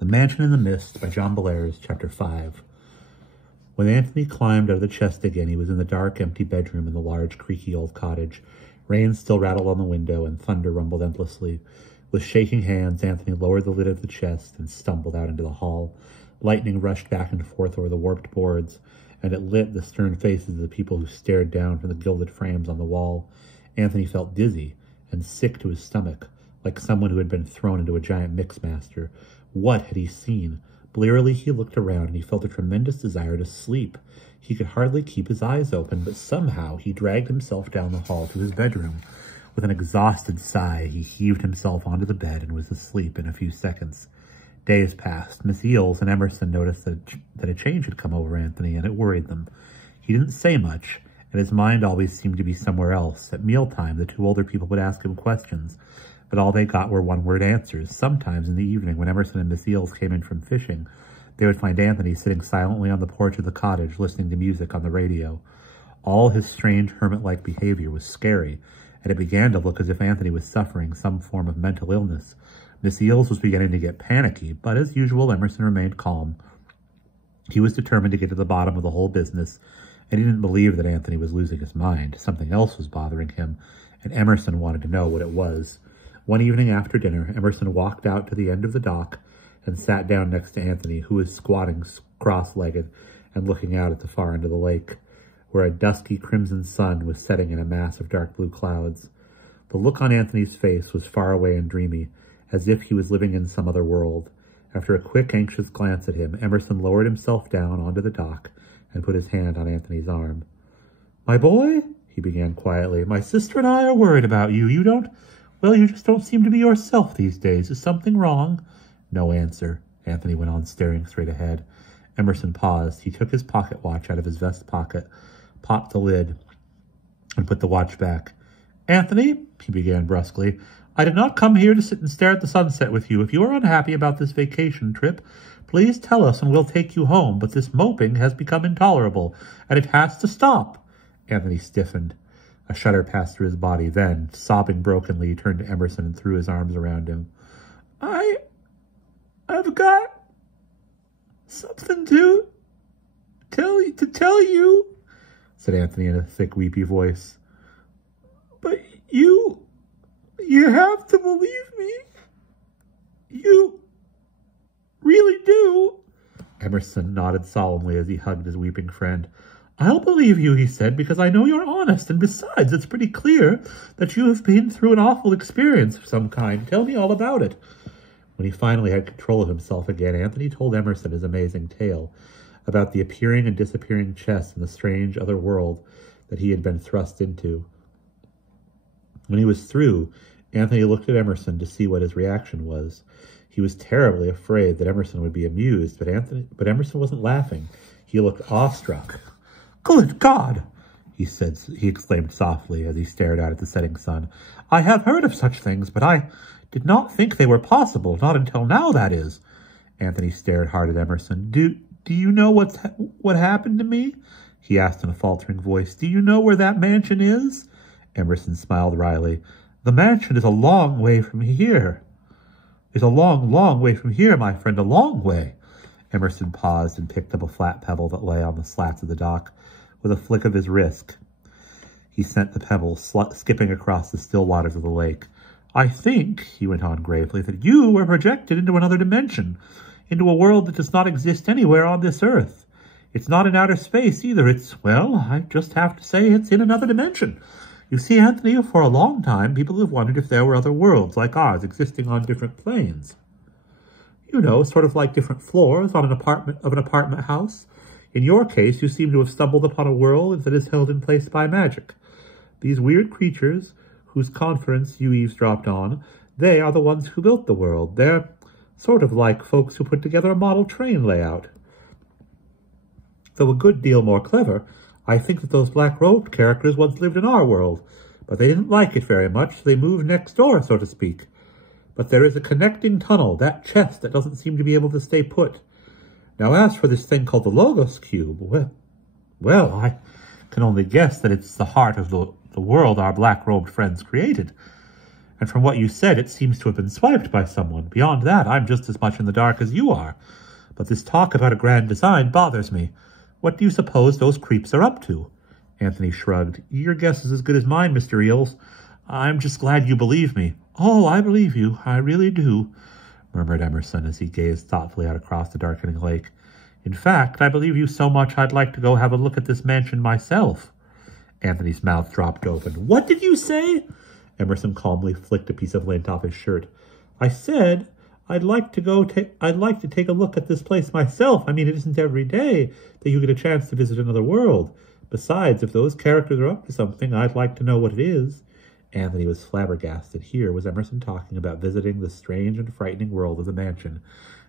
The Mansion in the Mist by John Bellairs, Chapter 5. When Anthony climbed out of the chest again, he was in the dark, empty bedroom in the large, creaky old cottage. Rain still rattled on the window, and thunder rumbled endlessly. With shaking hands, Anthony lowered the lid of the chest and stumbled out into the hall. Lightning rushed back and forth over the warped boards, and it lit the stern faces of the people who stared down from the gilded frames on the wall. Anthony felt dizzy and sick to his stomach, like someone who had been thrown into a giant mixmaster. What had he seen? Blearily he looked around, and he felt a tremendous desire to sleep. He could hardly keep his eyes open, but somehow he dragged himself down the hall to his bedroom. With an exhausted sigh, he heaved himself onto the bed and was asleep in a few seconds. Days passed. Miss Eels and Emerson noticed that a change had come over Anthony, and it worried them. He didn't say much, and his mind always seemed to be somewhere else. At mealtime, the two older people would ask him questions, but all they got were one-word answers. Sometimes in the evening, when Emerson and Miss Eels came in from fishing, they would find Anthony sitting silently on the porch of the cottage, listening to music on the radio. All his strange hermit-like behavior was scary, and it began to look as if Anthony was suffering some form of mental illness. Miss Eels was beginning to get panicky, but as usual, Emerson remained calm. He was determined to get to the bottom of the whole business, and he didn't believe that Anthony was losing his mind. Something else was bothering him, and Emerson wanted to know what it was. One evening after dinner, Emerson walked out to the end of the dock and sat down next to Anthony, who was squatting cross-legged and looking out at the far end of the lake, where a dusky crimson sun was setting in a mass of dark blue clouds. The look on Anthony's face was far away and dreamy, as if he was living in some other world. After a quick, anxious glance at him, Emerson lowered himself down onto the dock and put his hand on Anthony's arm. "My boy," he began quietly, "my sister and I are worried about you. You just don't seem to be yourself these days. Is something wrong?" No answer. Anthony went on staring straight ahead. Emerson paused. He took his pocket watch out of his vest pocket, popped the lid, and put the watch back. "Anthony," he began brusquely, "I did not come here to sit and stare at the sunset with you. If you are unhappy about this vacation trip, please tell us and we'll take you home. But this moping has become intolerable, and it has to stop." Anthony stiffened. A shudder passed through his body. Then, sobbing brokenly, he turned to Emerson and threw his arms around him. I've got something to tell you, said Anthony in a thick, weepy voice. "But you have to believe me. You really do." Emerson nodded solemnly as he hugged his weeping friend. "I'll believe you," he said, "because I know you're honest, and besides, it's pretty clear that you have been through an awful experience of some kind. Tell me all about it." When he finally had control of himself again, Anthony told Emerson his amazing tale about the appearing and disappearing chest in the strange other world that he had been thrust into. When he was through, Anthony looked at Emerson to see what his reaction was. He was terribly afraid that Emerson would be amused, but Emerson wasn't laughing. He looked awestruck. "Good God!" he exclaimed softly as he stared out at the setting sun. "I have heard of such things, but I did not think they were possible, not until now, that is." Anthony stared hard at Emerson. Do you know what happened to me?" he asked in a faltering voice. "Do you know where that mansion is?" Emerson smiled wryly. "The mansion is a long way from here." "It's a long, long way from here, my friend, a long way." Emerson paused and picked up a flat pebble that lay on the slats of the dock. With a flick of his wrist, he sent the pebble skipping across the still waters of the lake. "I think," he went on gravely, "that you were projected into another dimension, into a world that does not exist anywhere on this earth. It's not in outer space either. I just have to say it's in another dimension. You see, Anthony, for a long time, people have wondered if there were other worlds like ours existing on different planes. You know, sort of like different floors on an apartment house. In your case, you seem to have stumbled upon a world that is held in place by magic. These weird creatures, whose conference you eavesdropped on, they are the ones who built the world. They're sort of like folks who put together a model train layout. Though a good deal more clever, I think that those black-robed characters once lived in our world, but they didn't like it very much, so they moved next door, so to speak. But there is a connecting tunnel, that chest that doesn't seem to be able to stay put. Now, as for this thing called the Logos Cube, well, I can only guess that it's the heart of the world our black-robed friends created. And from what you said, it seems to have been swiped by someone. Beyond that, I'm just as much in the dark as you are. But this talk about a grand design bothers me. What do you suppose those creeps are up to?" Anthony shrugged. "Your guess is as good as mine, Mr. Eels. I'm just glad you believe me." "Oh, I believe you. I really do," murmured Emerson as he gazed thoughtfully out across the darkening lake. "In fact, I believe you so much I'd like to go have a look at this mansion myself." Anthony's mouth dropped open. "What did you say?" Emerson calmly flicked a piece of lint off his shirt. "I said I'd like to take a look at this place myself. I mean, it isn't every day that you get a chance to visit another world. Besides, if those characters are up to something, I'd like to know what it is." Anthony was flabbergasted. Here was Emerson talking about visiting the strange and frightening world of the mansion,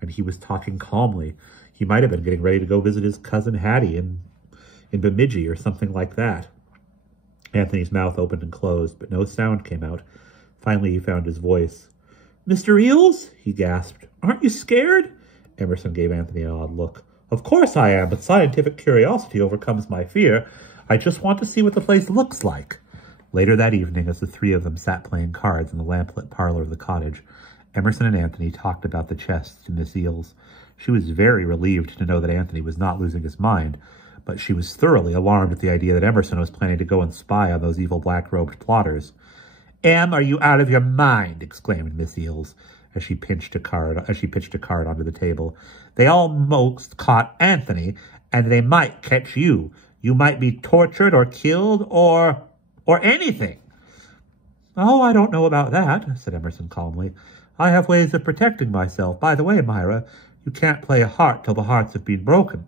and he was talking calmly. He might have been getting ready to go visit his cousin Hattie in Bemidji or something like that. Anthony's mouth opened and closed, but no sound came out. Finally, he found his voice. "Mr. Eels?" he gasped. "Aren't you scared?" Emerson gave Anthony an odd look. "Of course I am, but scientific curiosity overcomes my fear. I just want to see what the place looks like." Later that evening, as the three of them sat playing cards in the lamplit parlor of the cottage, Emerson and Anthony talked about the chest to Miss Eels. She was very relieved to know that Anthony was not losing his mind, but she was thoroughly alarmed at the idea that Emerson was planning to go and spy on those evil black-robed plotters. "Em, are you out of your mind?" exclaimed Miss Eels, as she pitched a card onto the table. "They almost caught Anthony, and they might catch you. You might be tortured or killed or anything." "Oh, I don't know about that," said Emerson calmly. "I have ways of protecting myself. By the way, Myra, you can't play a heart till the hearts have been broken."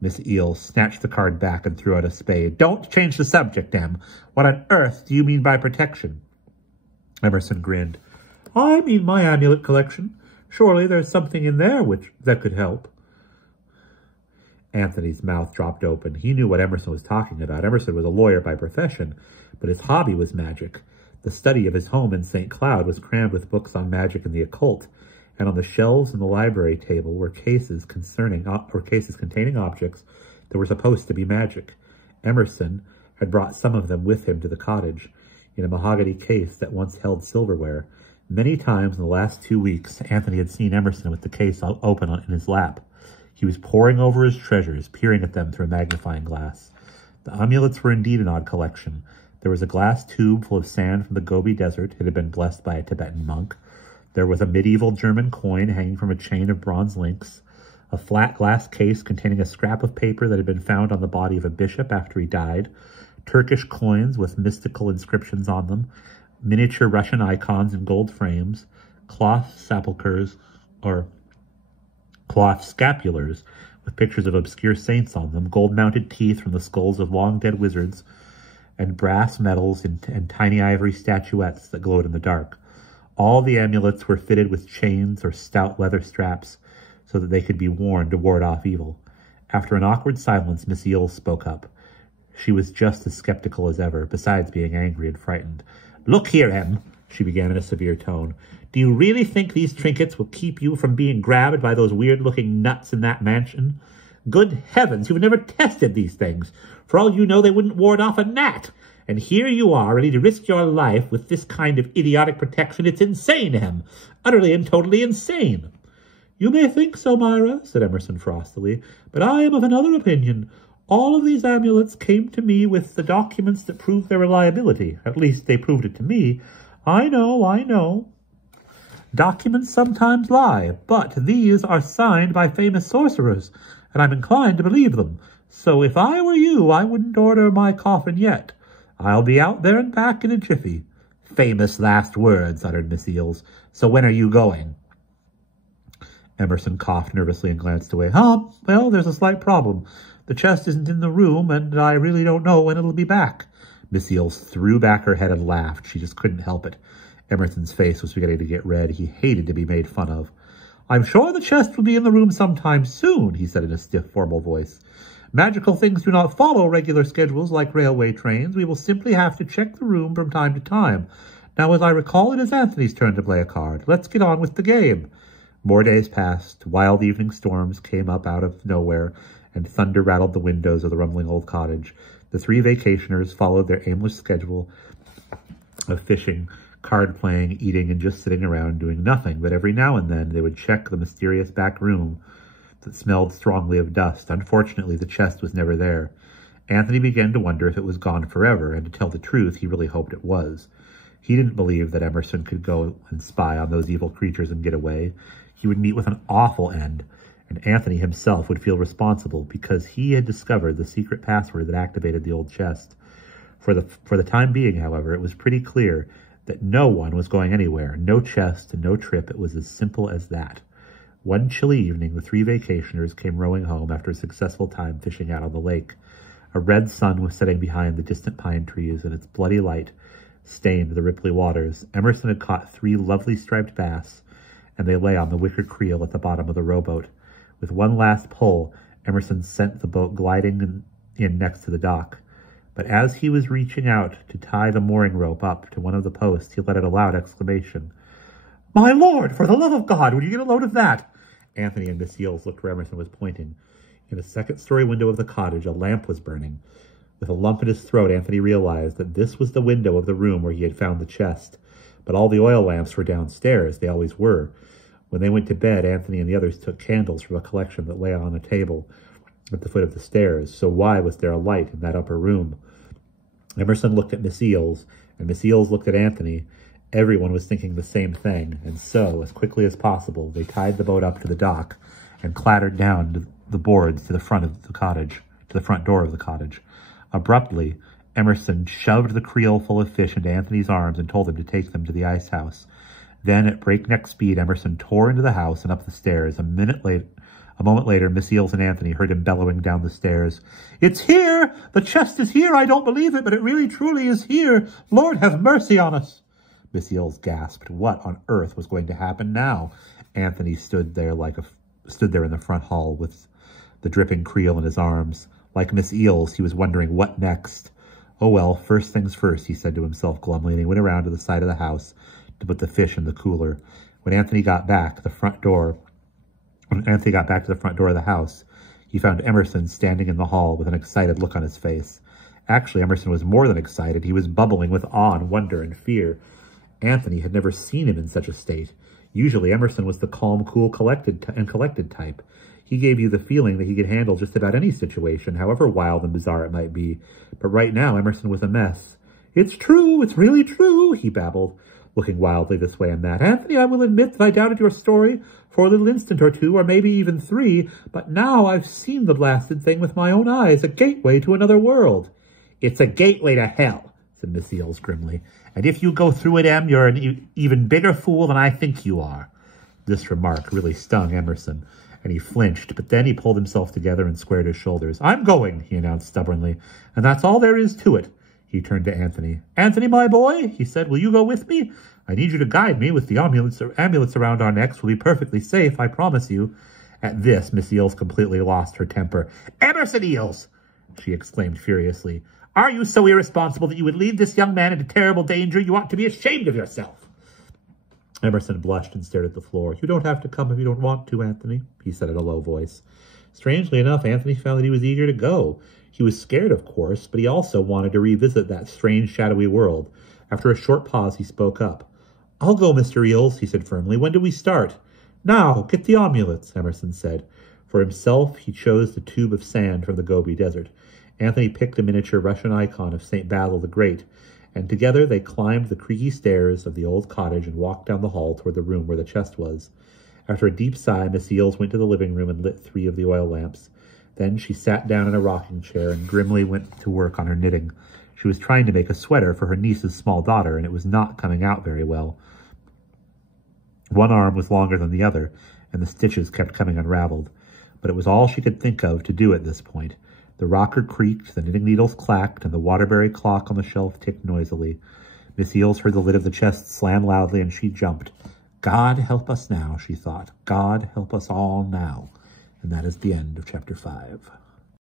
Miss Eels snatched the card back and threw out a spade. "Don't change the subject, Em. What on earth do you mean by protection?" Emerson grinned. "I mean my amulet collection. Surely there's something in there that could help." Anthony's mouth dropped open. He knew what Emerson was talking about. Emerson was a lawyer by profession, but his hobby was magic. The study of his home in St. Cloud was crammed with books on magic and the occult, and on the shelves in the library table were cases containing objects that were supposed to be magic. Emerson had brought some of them with him to the cottage, in a mahogany case that once held silverware. Many times in the last 2 weeks, Anthony had seen Emerson with the case open in his lap. He was poring over his treasures, peering at them through a magnifying glass. The amulets were indeed an odd collection. There was a glass tube full of sand from the Gobi Desert. It had been blessed by a Tibetan monk. There was a medieval German coin hanging from a chain of bronze links, a flat glass case containing a scrap of paper that had been found on the body of a bishop after he died, Turkish coins with mystical inscriptions on them, miniature Russian icons in gold frames, cloth scapulars with pictures of obscure saints on them, gold-mounted teeth from the skulls of long-dead wizards, and brass medals and tiny ivory statuettes that glowed in the dark. All the amulets were fitted with chains or stout leather straps so that they could be worn to ward off evil. After an awkward silence, Miss Eels spoke up. She was just as skeptical as ever, besides being angry and frightened. "Look here, Em," she began in a severe tone. "Do you really think these trinkets will keep you from being grabbed by those weird-looking nuts in that mansion? Good heavens, you've never tested these things. For all you know, they wouldn't ward off a gnat. And here you are, ready to risk your life with this kind of idiotic protection. It's insane, Em. Utterly and totally insane." "You may think so, Myra," said Emerson frostily, "but I am of another opinion. All of these amulets came to me with the documents that prove their reliability. At least they proved it to me. I know. Documents sometimes lie, but these are signed by famous sorcerers, and I'm inclined to believe them. So if I were you, I wouldn't order my coffin yet. I'll be out there and back in a jiffy." "Famous last words," uttered Miss Eels. "So when are you going?" Emerson coughed nervously and glanced away. Well, there's a slight problem. The chest isn't in the room, and I really don't know when it'll be back." Miss Eels threw back her head and laughed. She just couldn't help it. Emerson's face was beginning to get red. He hated to be made fun of. "I'm sure the chest will be in the room sometime soon," he said in a stiff, formal voice. "Magical things do not follow regular schedules like railway trains. We will simply have to check the room from time to time. Now, as I recall, it is Anthony's turn to play a card. Let's get on with the game." More days passed. Wild evening storms came up out of nowhere, and thunder rattled the windows of the rumbling old cottage. The three vacationers followed their aimless schedule of fishing, card playing, eating, and just sitting around doing nothing. But every now and then they would check the mysterious back room that smelled strongly of dust. Unfortunately, the chest was never there. Anthony began to wonder if it was gone forever, and to tell the truth, he really hoped it was. He didn't believe that Emerson could go and spy on those evil creatures and get away. He would meet with an awful end, and Anthony himself would feel responsible because he had discovered the secret password that activated the old chest. For the time being, however, it was pretty clear that no one was going anywhere. No chest and no trip. It was as simple as that. One chilly evening, the three vacationers came rowing home after a successful time fishing out on the lake. A red sun was setting behind the distant pine trees, and its bloody light stained the ripply waters. Emerson had caught 3 lovely striped bass, and they lay on the wicker creel at the bottom of the rowboat. With one last pull, Emerson sent the boat gliding in next to the dock. But as he was reaching out to tie the mooring rope up to one of the posts, he let out a loud exclamation. "My Lord, for the love of God, would you get a load of that?" Anthony and Miss Eels looked where Emerson was pointing. In a second-story window of the cottage, a lamp was burning. With a lump in his throat, Anthony realized that this was the window of the room where he had found the chest. But all the oil lamps were downstairs. They always were. When they went to bed, Anthony and the others took candles from a collection that lay on a table at the foot of the stairs. So why was there a light in that upper room? Emerson looked at Miss Eels, and Miss Eels looked at Anthony. Everyone was thinking the same thing, and so, as quickly as possible, they tied the boat up to the dock and clattered down the boards to the front of the cottage, to the front door of the cottage. Abruptly, Emerson shoved the creel full of fish into Anthony's arms and told him to take them to the ice house. Then, at breakneck speed, Emerson tore into the house and up the stairs. A moment later, Miss Eels and Anthony heard him bellowing down the stairs. "It's here! The chest is here! I don't believe it, but it really truly is here! Lord have mercy on us!" Miss Eels gasped. What on earth was going to happen now? Anthony stood there in the front hall with the dripping creel in his arms. Like Miss Eels, he was wondering what next. Oh well, first things first, he said to himself glumly, and he went around to the side of the house to put the fish in the cooler. When Anthony got back to the front door of the house, he found Emerson standing in the hall with an excited look on his face. Actually, Emerson was more than excited. He was bubbling with awe and wonder and fear. Anthony had never seen him in such a state. Usually, Emerson was the calm, cool, collected type. He gave you the feeling that he could handle just about any situation, however wild and bizarre it might be. But right now, Emerson was a mess. "It's true, it's really true," he babbled, looking wildly this way and that. "Anthony, I will admit that I doubted your story for a little instant or 2, or maybe even 3, but now I've seen the blasted thing with my own eyes, a gateway to another world." "It's a gateway to hell," said Miss Eels grimly. "And if you go through it, Em, you're an even bigger fool than I think you are." This remark really stung Emerson, and he flinched, but then he pulled himself together and squared his shoulders. "I'm going," he announced stubbornly, "and that's all there is to it." He turned to Anthony. "Anthony, my boy," he said, "will you go with me? I need you to guide me with the amulets around our necks. We'll be perfectly safe, I promise you." At this, Miss Eels completely lost her temper. "Emerson Eels!" she exclaimed furiously. "Are you so irresponsible that you would lead this young man into terrible danger? You ought to be ashamed of yourself." Emerson blushed and stared at the floor. "You don't have to come if you don't want to, Anthony," he said in a low voice. Strangely enough, Anthony found that he was eager to go. He was scared, of course, but he also wanted to revisit that strange, shadowy world. After a short pause, he spoke up. "I'll go, Mr. Eels," he said firmly. "When do we start?" "Now, get the amulets," Emerson said. For himself, he chose the tube of sand from the Gobi Desert. Anthony picked a miniature Russian icon of St. Basil the Great, and together they climbed the creaky stairs of the old cottage and walked down the hall toward the room where the chest was. After a deep sigh, Miss Eels went to the living room and lit 3 of the oil lamps. Then she sat down in a rocking chair and grimly went to work on her knitting. She was trying to make a sweater for her niece's small daughter, and it was not coming out very well. One arm was longer than the other, and the stitches kept coming unraveled. But it was all she could think of to do at this point. The rocker creaked, the knitting needles clacked, and the Waterbury clock on the shelf ticked noisily. Miss Eels heard the lid of the chest slam loudly, and she jumped. "God help us now," she thought. "God help us all now." And that is the end of Chapter 5.